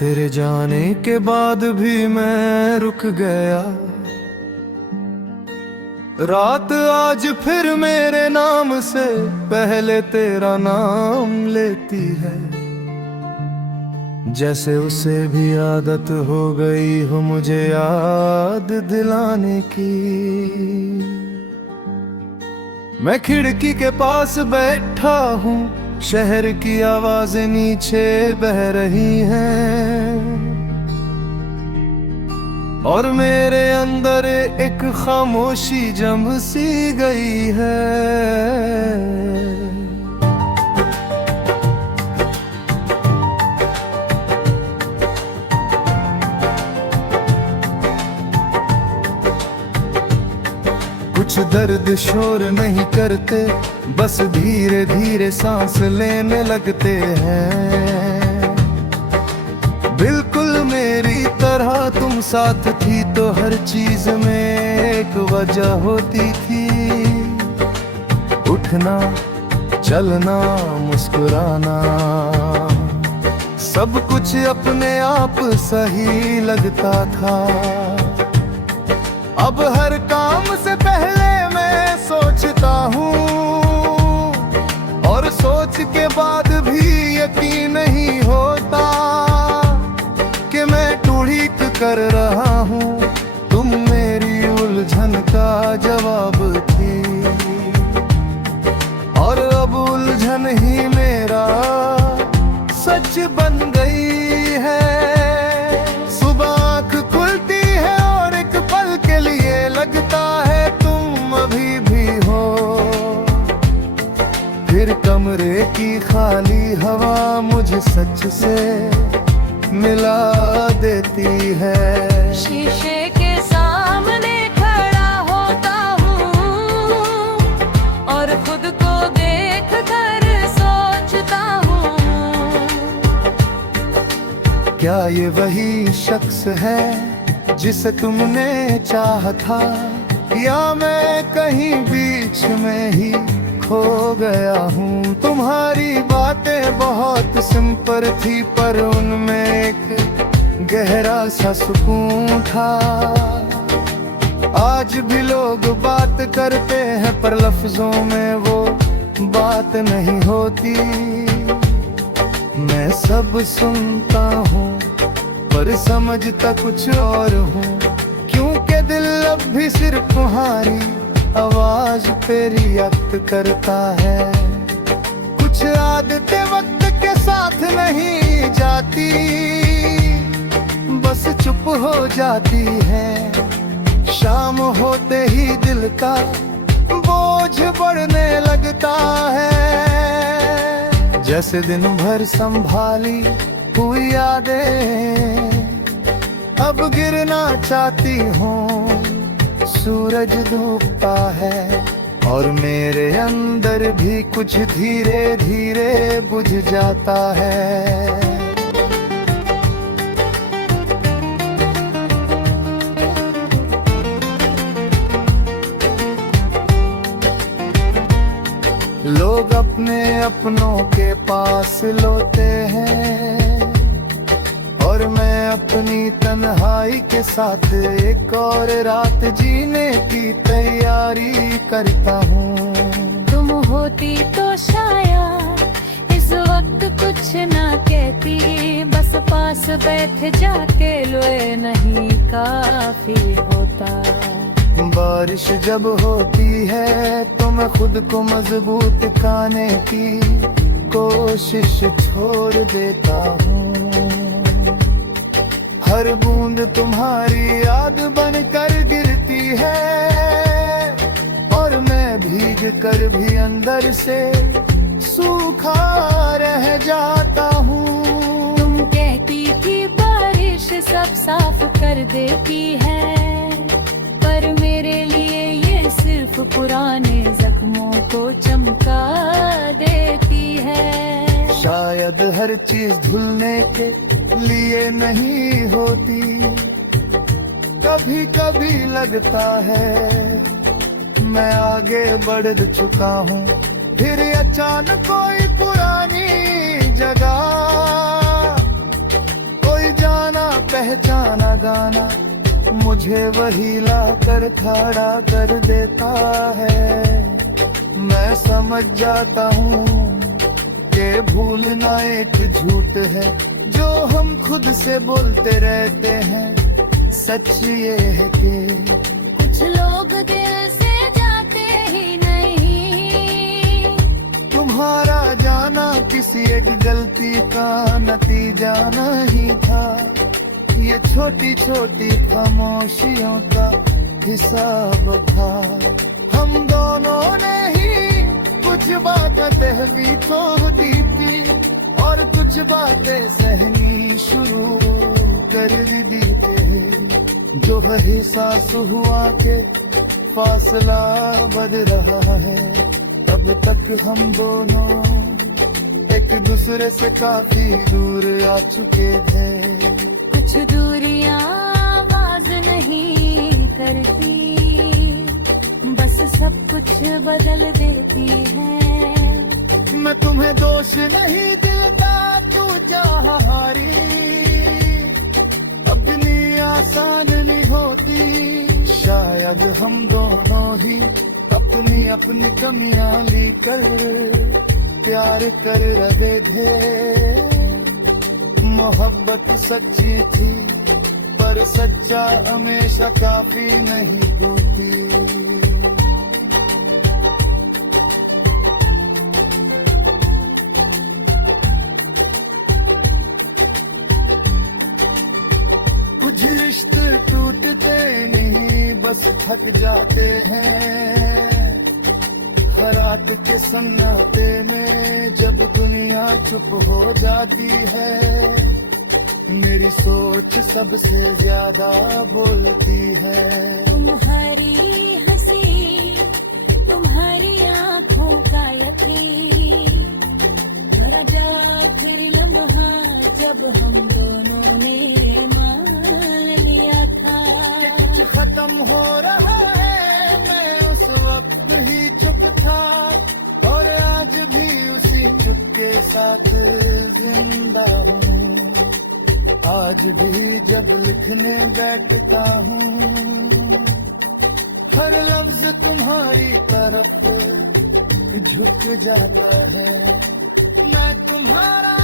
तेरे जाने के बाद भी मैं रुक गया। रात आज फिर मेरे नाम से पहले तेरा नाम लेती है, जैसे उसे भी आदत हो गई हो मुझे याद दिलाने की। मैं खिड़की के पास बैठा हूँ, शहर की आवाजें नीचे बह रही हैं, और मेरे अंदर एक खामोशी जम सी गई है। कुछ दर्द शोर नहीं करते, बस धीरे धीरे सांस लेने लगते हैं। बिल्कुल मेरी तरह तुम साथ थी तो हर चीज में एक वजह होती थी। उठना, चलना, मुस्कुराना, सब कुछ अपने आप सही लगता था। अब हर काम से पहले मैं सोचता हूँ, और सोच के बाद भी यकीन नहीं होता कि मैं ठीक कर रहा हूँ। तुम मेरी उलझन का जवाब थी, और अब उलझन ही मेरा सच बन गई है। सुबह आँख खुलती है और एक पल के लिए लगता है तुम अभी भी हो। फिर कमरे की खाली हवा मुझे सच से मिला देती है। शीशे के सामने खड़ा होता हूँ और खुद को देख कर सोचता हूँ, क्या ये वही शख्स है जिसे तुमने चाहा था, या मैं कहीं बीच में ही खो गया हूँ। तुम्हारी बातें बहुत सिंपल थी, पर उनमें एक गहरा सा सुकून था। आज भी लोग बात करते हैं, पर लफ्जों में वो बात नहीं होती। मैं सब सुनता हूँ पर समझता कुछ और हूँ, क्योंकि दिल अब भी सिर्फ तुम्हारी आवाज पे रिएक्ट करता है। कुछ आदतें वक्त के साथ नहीं जाती, बस चुप हो जाती है। शाम होते ही दिल का बोझ बढ़ने लगता है, जैसे दिन भर संभाली हुई यादें अब गिरना चाहती हूँ। सूरज डूबता है और मेरे अंदर भी कुछ धीरे धीरे बुझ जाता है। लोग अपने अपनों के पास लोते हैं, और मैं अपनी तन्हाई के साथ एक और रात जीने की तैयारी करता हूँ। तुम होती तो शायद इस वक्त कुछ ना कहती, बस पास बैठ जाके लोए नहीं काफी होता। बारिश जब होती है तो मैं खुद को मजबूत खाने की कोशिश छोड़ देता हूँ। हर बूंद तुम्हारी याद बनकर गिरती है, और मैं भीग कर भी अंदर से सूखा रह जाता हूँ। तुम कहती थी बारिश सब साफ कर देती है, पर मेरे लिए ये सिर्फ पुराने जख्मों को चमका देती है। शायद हर चीज धुलने के लिए नहीं होती, कभी कभी लगता है मैं आगे बढ़ चुका हूँ, फिर अचानक कोई पुरानी जगह, कोई पहचाना गाना मुझे वही ला कर खड़ा कर देता है। मैं समझ जाता हूँ कि भूलना एक झूठ है जो हम खुद से बोलते रहते हैं। सच ये है कि कुछ लोग दिल से जाते ही नहीं। तुम्हारा जाना किसी एक गलती का नतीजा नहीं था। ये छोटी छोटी खामोशियों का हिसाब था। हम दोनों ने ही कुछ बातें भी तो दी थी और कुछ बातें सहनी शुरू कर दी थी। जो एहसास हुआ के फासला बढ़ रहा है, अब तक हम दोनों एक दूसरे से काफी दूर आ चुके थे। कुछ दूरियां आवाज नहीं करती, बस सब कुछ बदल देती है। मैं तुम्हें दोष नहीं देता, तू चाह हारी अपनी आसान नहीं होती। शायद हम दोनों ही अपनी अपनी कमियां लेकर प्यार कर रहे थे। मोहब्बत सच्ची थी पर सच्चा हमेशा काफी नहीं होती। कुछ रिश्ते टूटते नहीं बस थक जाते हैं। हर रात के सन्नाटे में जब दुनिया चुप हो जाती है, मेरी सोच सबसे ज्यादा बोलती है। तुम्हारी हंसी, तुम्हारी आंखों का यकीन, मेरा आखिरी लम्हा जब हम दोनों ने मान लिया था कि कुछ खत्म हो रहा है। मैं उस वक्त ही चुप था और आज भी उसी चुप के साथ जिंदा हूँ। आज भी जब लिखने बैठता हूँ, हर लफ्ज तुम्हारी तरफ झुक जाता है। मैं तुम्हारा